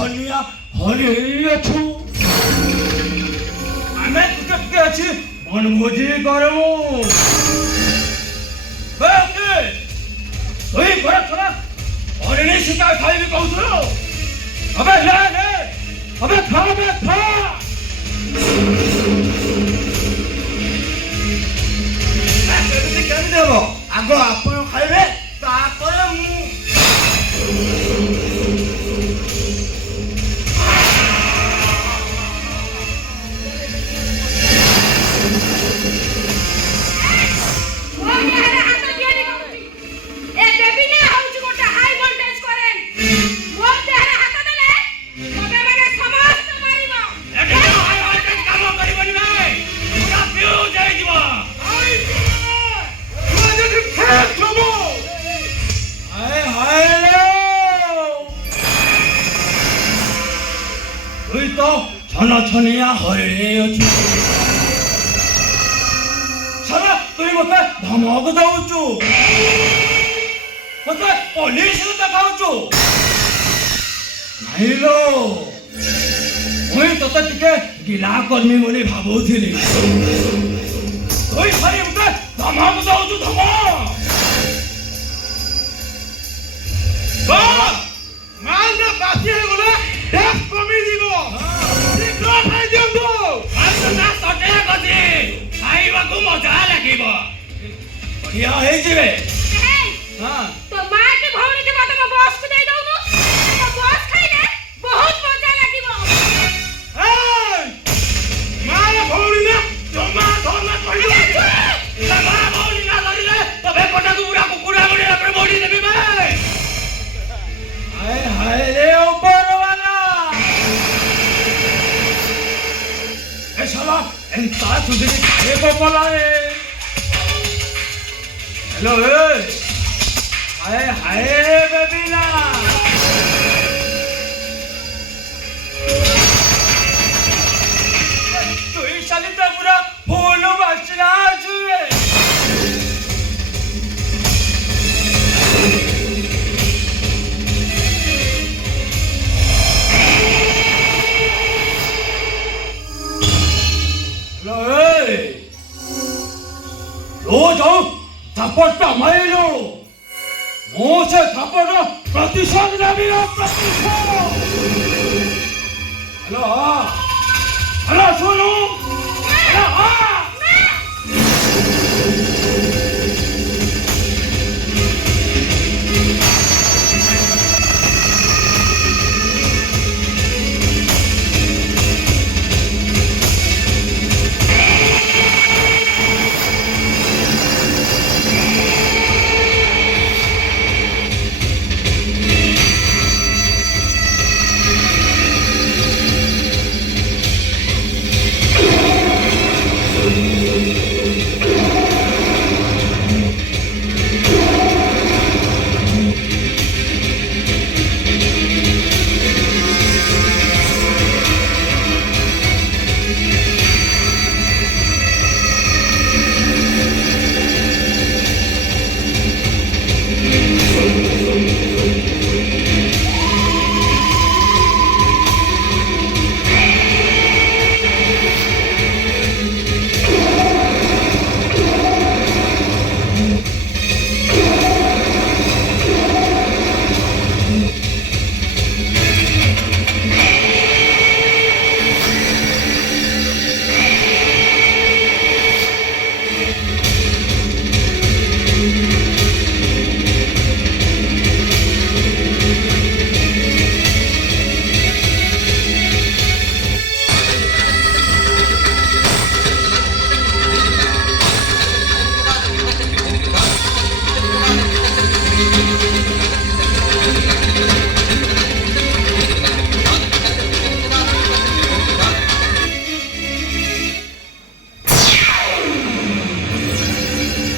ছনিয়া হরিয়েছু আমি তোকে আছি বনভোজি করবো তুই ঘরে খরা হরিণী শিকার খাইবি কହୁଥିଲୁ હવે લે હવે খা କେମିତି ହବ ଆଗ ଆପଣ ଖାଇବେ ତାପରେ ମୁଁ তুই তো ছন ছনিয়া হরিণী অছু সারা তুই মতে ধমক দଉଛୁ মতে ପୋଲିସରେ ଦେଖାଉଛୁ ନାଇଁ ଲୋ ମୁଇଁ ତତେ ଟିକେ ଗିଲା କରିମି ବୋଲି ଭାବୁଥିଲି তুই ଖାଲି ମତେ ଧମକ ଦଉଛୁ ମାଲ ବାସି ହେଇଗଲା ଡେକ୍ କମିଯିବ ଶୀଘ୍ର ଖାଇଦିଅନ୍ତୁ ଖାଇବାକୁ ମଜା ଲାଗିବ ବଢିଆ ହେଇଯିବେ हेलो हाय हाय बेबी ना तू ही शाली तो पूरा फूल बचना छुए हेलो थप्पड़ मारिलो मुंह से थप्पड़ प्रतिशोध लेबी प्रतिशोध हेलो हेलो सुनो